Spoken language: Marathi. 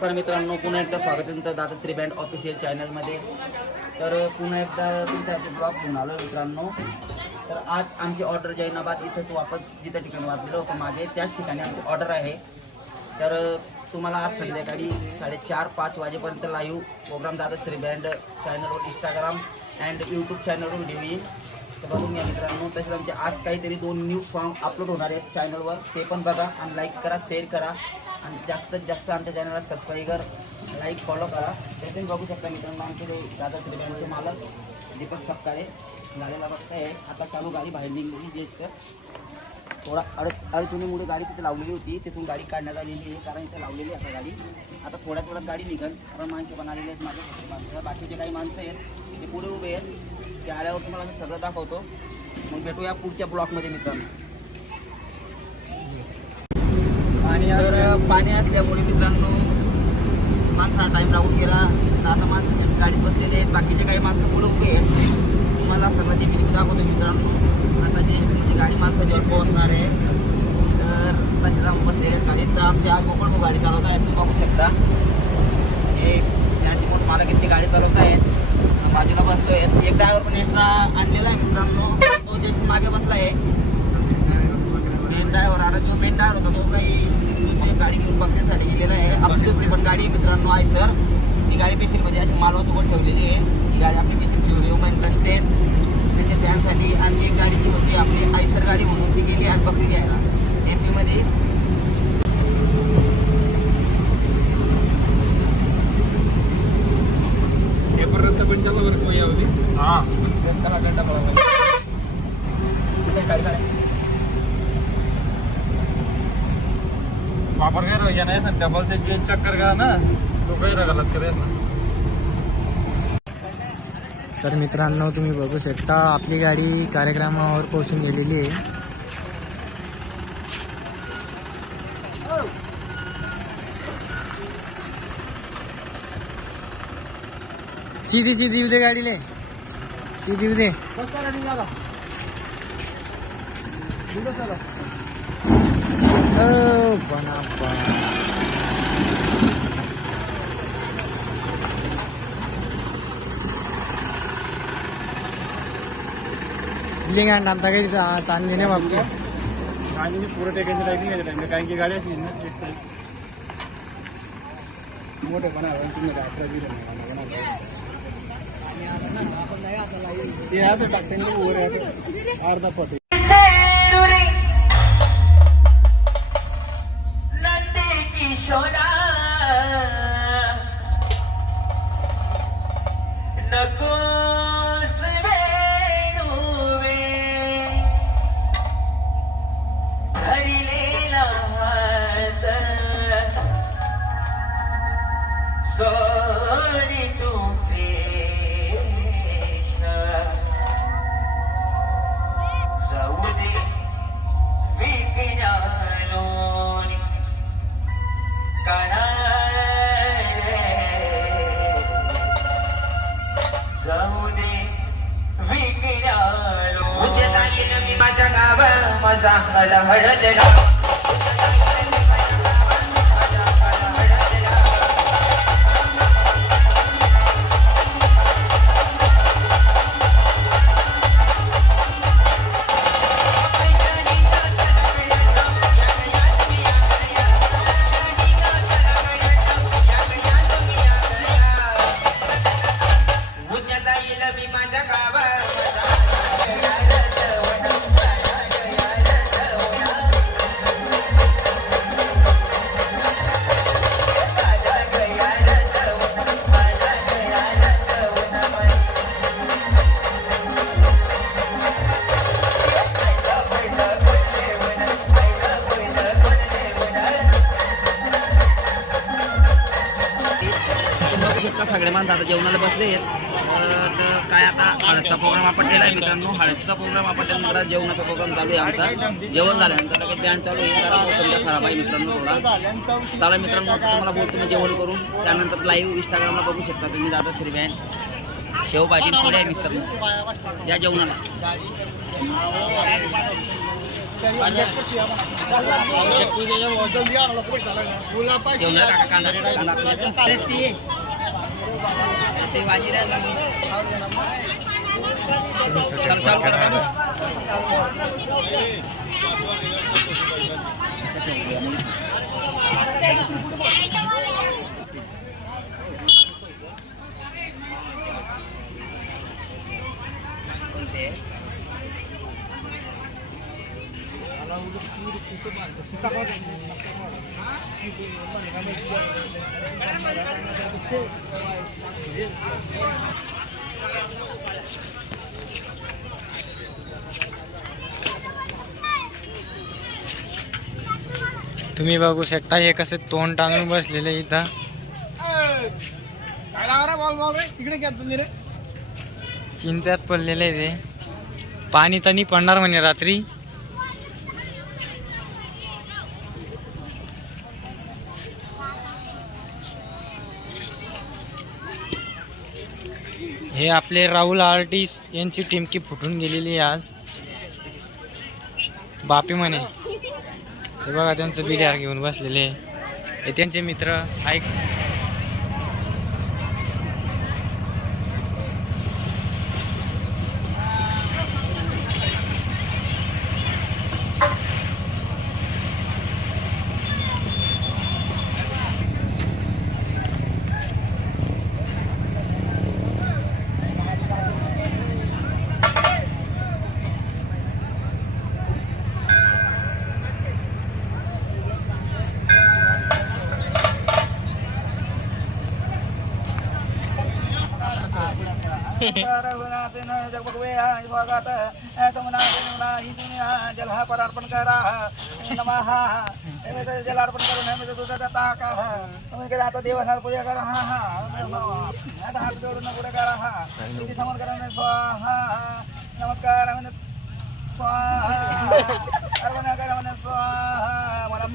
नमस्कार मित्रांनो, पुन्हा एकदा स्वागत आहे तुमचं दादाश्री बँड ऑफिशियल चॅनलमध्ये. तर पुन्हा एकदा तुमच्यासाठी ब्लॉग घेऊन आलो मित्रांनो. तर आज आमची ऑर्डर जैनाबाद इथंच वापस जिथं ठिकाणी वाजलेलं होतं मागे त्याच ठिकाणी आमची ऑर्डर आहे. तर तुम्हाला आज संध्याकाळी 4:30-5 वाजेपर्यंत लाईव्ह प्रोग्राम दादाश्री बँड चॅनलवर इंस्टाग्राम अँड यूट्यूब चॅनलवर व्हिडिओ येईल. तर बघून घ्या मित्रांनो. तसेच आमचे आज काहीतरी 2 न्यू सॉन्ग अपलोड होणार आहेत चॅनलवर, ते पण बघा आणि लाईक करा, शेअर करा आणि जास्तीत जास्त आमच्या चॅनलला सबस्क्राईब कर, लाईक फॉलो करा. त्यातून बघू शकता मित्रांनो आमचे दादाश्री बँडचे मालक दीपक सपकाळे गाडीला बघताय. आता चालू गाडी बाहेर निघली जेच थोडा अडचणीमुळे गाडी तिथे लावलेली होती, तिथून गाडी काढण्यात आलेली आहे कारण इथे लावलेली आहे गाडी. आता थोड्यात गाडी निघेल कारण माणसं पण आलेली आहेत, माझे माणसं बाकीचे काही माणसं आहेत ते पुढे उभे आहेत. ते आल्यावर तुम्हाला मी सगळं दाखवतो. मग भेटूया पुढच्या ब्लॉकमध्ये मित्रांनो. तर पाणी असल्यामुळे मित्रांनो माणसाला टाईम लागून गेला. तर आता माणसं जस्ट गाडीत बसलेले आहेत, बाकीचे काही माणसं पुढे उभे आहेत. तुम्हाला सगळं जे मी दाखवतो मित्रांनो. आता जेस्ट म्हणजे गाडी माणसाच्यावर पोहोचणार आहे. तर तसे जाऊन बसलेले आहेत गाडीत. तर आमच्या गोकुळ गाडी चालवत आहेत, तुम्ही बघू शकता. हे यांची मला किती गाडी चालवत आहेत. बाजूला बसलो आहे एक ड्रायव्हर पण एक्स्ट्रा आणलेला आहे मित्रांनो, तो जस्ट मागे बसला आहे. मेन ड्रायव्हर आता जो मेन ड्रायव्हर होता तो काही गाडी घेऊन बघण्यासाठी गेलेला आहे. आपली दुसरी पण गाडी मित्रांनो आहे सर, ही गाडी पेशंटमध्ये अशी मालवासोबत ठेवलेली आहे. ही गाडी आपली पेशंट ठेवली महिंद्रा स्टेन त्याच्या त्यासाठी. आणि एक गाडी जी होती आपली आयसर गाडी म्हणून ती गेली आज बकरी घ्यायला एमपीमध्ये. वापर काय रोज नाही सर डबल ते जे चक्कर का ना तो काही गलत करे. तर मित्रांनो तुम्ही बघू शकता आपली गाडी कार्यक्रमावर पोहोचून गेलेली आहे. सीधी सीधी उदे गाडीले सीधी उदे. लिंग अंत काही ताणली नाही बाबती गाडी पुरं टेकायची टाईम घ्यायच्या टाइम कारण की गाडी अशी मोठे पण अर्धा पट माझा हळहळलेला सगळे माणसं आता जेवणाला बसले आहेत. तर काय आता हळदचा प्रोग्राम आपण केला आहे मित्रांनो. हळदचा प्रोग्राम आपण त्यानंतर जेवणाचा प्रोग्राम चालू आहे आमचा. जेवण झाल्यानंतर लगेच बँड चालू आहे कारण समजा खराब आहे मित्रांनो थोडा. चला मित्रांनो तुम्हाला बोलतो मी जेवण करून, त्यानंतर लाईव्ह इंस्टाग्रामला बघू शकता तुम्ही दादाश्री बँड. शेवभाजी थोडे आहे मित्रांनो या जेवणाला. जेवलं काका कांदा तुम्ही बघू शकता हे कसे तोंड टांगून बसलेले इथं. चिंत्यात पडलेले ते. पाणी तनी पडणार म्हणे रात्री. हे आपले राहुल आर्टिस्ट यांची टीमकी फुटून गेलेली आहे आज. बापी म्हणे हे बघा त्यांचं बिड्यार घेऊन बसलेले. हे त्यांचे मित्र ऐक. जलार्पण करा जलार्पण करून दुधाचा टाका आता देवाला पूजा करा आता हात जोडून पुढे करा समोर करा स्वाहा नमस्कार स्वाहा अर्पण करा स्वाहा मला